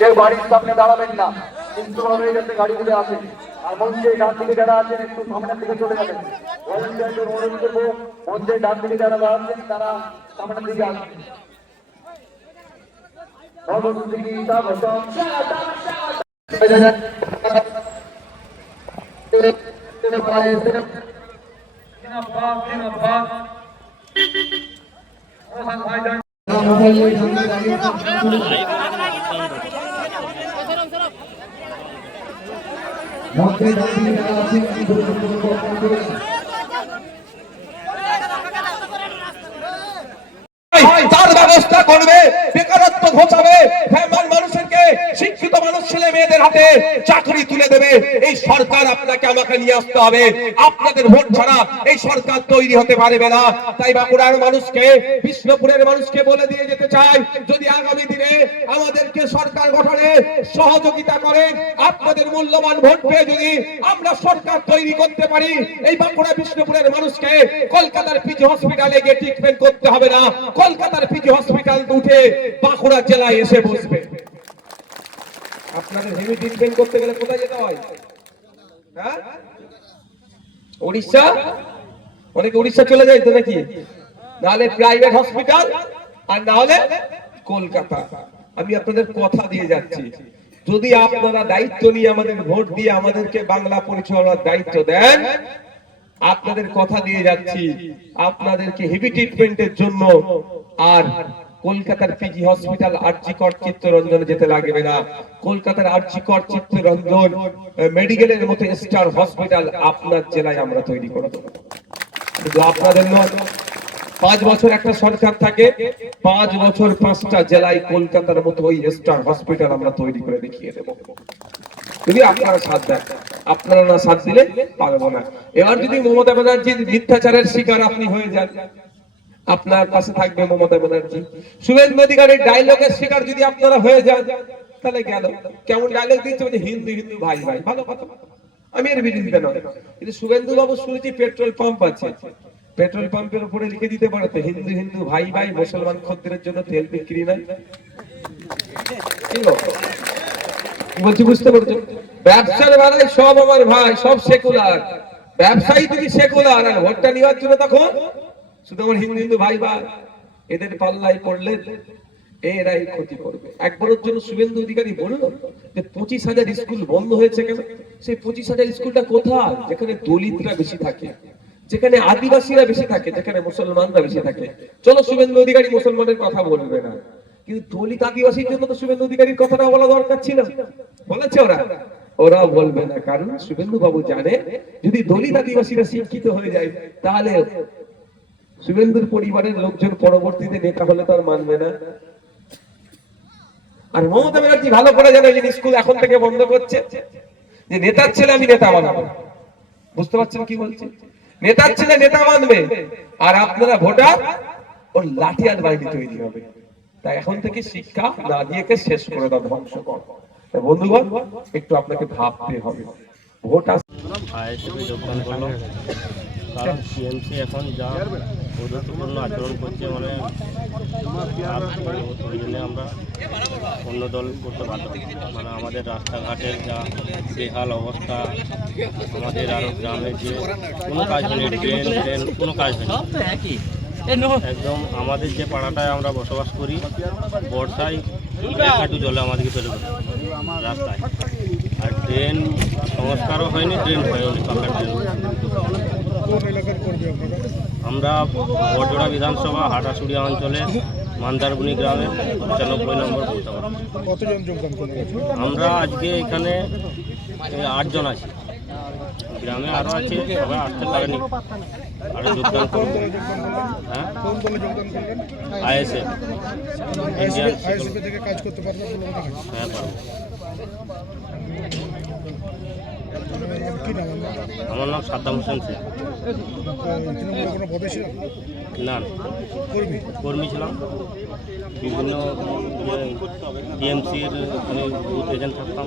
কেউ বাড়ির সামনে দাঁড়াবেন না, কিন্তু ভাবে যাতে গাড়িগুলো আসে। আর মঞ্চের ডান দিকে যারা আছেন একটু সামনের দিকে চলে যাবেন। ভলেন্টিয়ারদের অনুরোধ করবো, মঞ্চের ডান দিকে যারা দাঁড়াচ্ছেন তারা সামনের দিকে আসবেন। তার ব্যবস্থা করবে, বেকারত্ব ঘোচাবে, মানুষকে শিক্ষিত মানুষ ছেলে মেয়েদের হাতে চাকরি তুলে দেবে। এই সরকার আপনাকে আমাকে নিয়ে আসতে হবে। আপনাদের ভোট ছাড়া এই সরকার তৈরি হতে পারবে না। তাই বাঁকুড়ার মানুষকে, বিষ্ণুপুরের মানুষকে বলে দিয়ে যেতে চাই, যদি আগামী দিনে আমাদেরকে সরকার গঠনে সহযোগিতা করেন, আপনাদের মূল্যবান ভোট পেয়ে যদি আমরা সরকার তৈরি করতে পারি, এই বাঁকুড়া বিষ্ণুপুরের মানুষকে কলকাতার পিজি হসপিটালে গিয়ে ট্রিটমেন্ট করতে হবে না। কলকাতার পিজি হসপিটাল উঠে বাঁকুড়া জেলায় এসে বসবে। আপনাদের হেভি ট্রিটমেন্ট করতে গেলে কোথায় যেতে হয়? হ্যাঁ, উড়িষ্যা। অনেকে উড়িষ্যা চলে যায় তো নাকি, নাহলে প্রাইভেট হসপিটাল, আর না হলে কলকাতা। আমি আপনাদের কথা দিয়ে যাচ্ছি, যদি আপনারা দায়িত্ব নিয়ে আমাদের ভোট দিয়ে আমাদেরকে বাংলা পরিচালনার দায়িত্ব দেন, আপনাদের কথা দিয়ে যাচ্ছি, আপনাদেরকে হেভি ট্রিটমেন্টের জন্য আর কলকাতার পিজি হসপিটাল আরজি কর চিত্তরঞ্জনে যেতে লাগবে না। কলকাতার আরজি কর চিত্তরঞ্জন মেডিকেলের মতো স্টার হসপিটাল আপনার জেলায় আমরা তৈরি করে দেব। কিন্তু আপনাদের নয়, 5 বছর একটা সরকার থাকে, 5 বছর 5টা জেলায় কলকাতার মতো ওই স্টার হসপিটাল আমরা তৈরি করে দেখিয়ে দেব, যদি আপনারা সাথ দেন। আপনারা না সাথ দিলে পারবো না। এবার যদি মমতা ব্যানার্জির মিথ্যাচারের শিকার আপনি হয়ে যান, আপনার পাশে থাকবে মমতা ব্যানার্জি। শুভেন্দু অধিকারীর ডায়লগের শিকার যদি আপনারা হয়ে যান, তাহলে গেল। কেমন ডায়লগ দিচ্ছে, হিন্দু হিন্দু ভাই ভাই, ভালো কথা, আমি এর বিরোধিতা নয়। কিন্তু শুভেন্দু বাবু শুনেছি পেট্রোল পাম্প আছে, পেট্রোল পাম্পের উপরে লিখে দিতে পারতো হিন্দু হিন্দু ভাই ভাই, মুসলমান খদ্দের জন্য তেল বিক্রি নাই। কি বলছি বুঝতে পারছো? ব্যবসার বেলায় সব আমার ভাই, সব সেকুলার। ব্যবসায়ী তুমি সেকুলার, আর ভোটটা নেওয়ার জন্য তখন শুধু আমার হিন্দু হিন্দু ভাই ভাই, এদের পাল্লাই পড়লে এরাই ক্ষতি করবে। একবারের জন্য শুভেন্দু অধিকারী বললো যে 25,000 স্কুল বন্ধ হয়েছে কেন? সেই 25,000 স্কুলটা কোথায়? যেখানে দলিতরা বেশি থাকে, যেখানে আদিবাসীরা বেশি থাকে, যেখানে মুসলমানরা বেশি থাকে। চলো শুভেন্দু অধিকারী মুসলমানের কথা বলবে না, কিন্তু দলিত আদিবাসীর জন্য তো শুভেন্দু অধিকারীর কথাটা বলা দরকার ছিল। বলেছে ওরা বলবে না, কারণ শুভেন্দু বাবু জানে যদি দলিত আদিবাসীরা শিক্ষিত হয়ে যায়, তাহলে শুভেন্দুর পরিবারের লোকজন পরবর্তীতে নেতা হলে তো আর মানবে না। আর মমতা ব্যানার্জি ভালো করে জানে যে স্কুল এখন থেকে বন্ধ করছে, যে নেতার ছেলে আমি নেতা বানাবো। বুঝতে পারছেন কি বলছি? নেতার ছেলে নেতা বানবে, আর আপনারা ভোটার ওর লাঠি আর বাড়ি তৈরি হবে। তাই এখন থেকে শিক্ষা না দিয়ে শেষ করে দাও, ধ্বংস কর। বন্ধুগণ, একটু আপনাকে ভাবতে হবে। ভোট যোগদান করলো, কারণ টিএমসি এখন যা গুরুত্বপূর্ণ আচরণ করছে, মানে ওই জন্য আমরা অন্য দল করতে পারতাম। মানে আমাদের রাস্তাঘাটের যা বেহাল অবস্থা, আমাদের আরও গ্রামের যে কোনো কাজ হয়নি, ট্রেন কোনো কাজ হয়নি একদম। আমাদের যে পাড়াটায় আমরা বসবাস করি, বর্ষায় একটু জলে আমাদেরকে চলে গেল রাস্তায়, আর ট্রেন সংস্কারও হয়নি, ট্রেন হয়নি, পাকা ট্রেন। আমরা বড়জোড়া বিধানসভা হাটাশুড়িয়া অঞ্চলে মান্দারবনি গ্রামে 95 নম্বর বুথ। আমরা আজকে এখানে 8 জন আছি, গ্রামে আরও আছে, সবাই আসতে পারেনি, আরও যোগদান করবো। হ্যাঁ, আইএসএফ ইন্ডিয়ান হ্যাঁ পারবো। আমার নাম সাদ্দাম হোসেন শেখ। না, কর্মী ছিলাম, বিভিন্ন টিএমসির বুথ এজেন্ট থাকতাম।